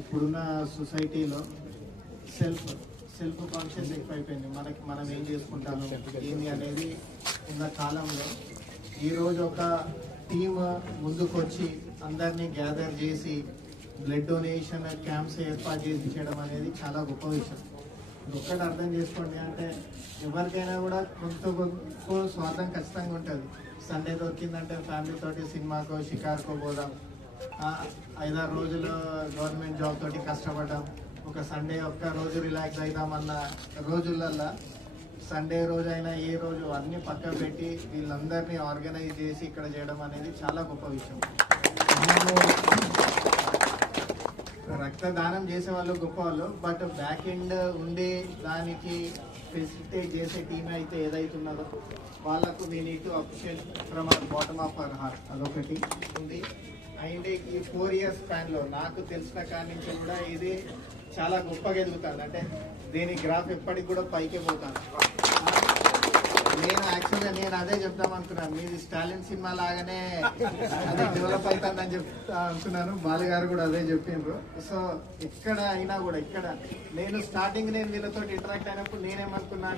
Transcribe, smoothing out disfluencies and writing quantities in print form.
ఇప్పుడున్న సొసైటీలో self self conscious ఎక్కువైపోయింది. మనం ఏం చేసుకుంటాము ఏంది అనేది ఉన్న కాలంలో ఈరోజు ఒక టీమ్ ముందుకొచ్చి అందరినీ గ్యాదర్ చేసి బ్లడ్ డొనేషన్ క్యాంప్స్ ఏర్పాటు చేసి చేయడం అనేది చాలా గొప్ప విషయం. ఒక్కటి అర్థం చేసుకోండి, అంటే ఎవరికైనా కూడా కొంత స్వార్థం ఖచ్చితంగా ఉంటుంది. సండే దొరికిందంటే ఫ్యామిలీ తోటి సినిమాకో షికార్కో పోదాం, 5-6 రోజులు గవర్నమెంట్ జాబ్ తోటి కష్టపడ్డాం, ఒక సండే ఒక్క రోజు రిలాక్స్ అవుదామన్న రోజులల్లో సండే రోజైనా ఏ రోజు అన్ని పక్క పెట్టి వీళ్ళందరినీ ఆర్గనైజ్ చేసి ఇక్కడ చేయడం అనేది చాలా గొప్ప విషయం. రక్తదానం చేసే వాళ్ళు గొప్ప వాళ్ళు, బట్ బ్యాక్ ఎండ్ ఉండి దానికి ఫెసిలిటేట్ చేసే టీమ్ అయితే ఏదైతున్నదో వాళ్ళకు we need to appreciate from our bottom of our heart. అదొకటి ఉంది. అండ్ ఈ 4 years స్పాన్లో నాకు తెలిసిన కాడి నుంచి కూడా ఇది చాలా గొప్పగా ఎదుగుతుంది. అంటే దీని గ్రాఫ్ ఎప్పటికి కూడా పైకే పోతాను. నేను అదే చెప్తాం అనుకున్నాను, మీది స్టాలిన్ సినిమా లాగానే అది డెవలప్ అవుతుందని చెప్తా అనుకున్నాను. బాలుగారు కూడా అదే చెప్పిండ్రు. సో ఎక్కడ అయినా కూడా ఇక్కడ నేను వీళ్ళతో ఇంటరాక్ట్ అయినప్పుడు నేనేమనుకున్నా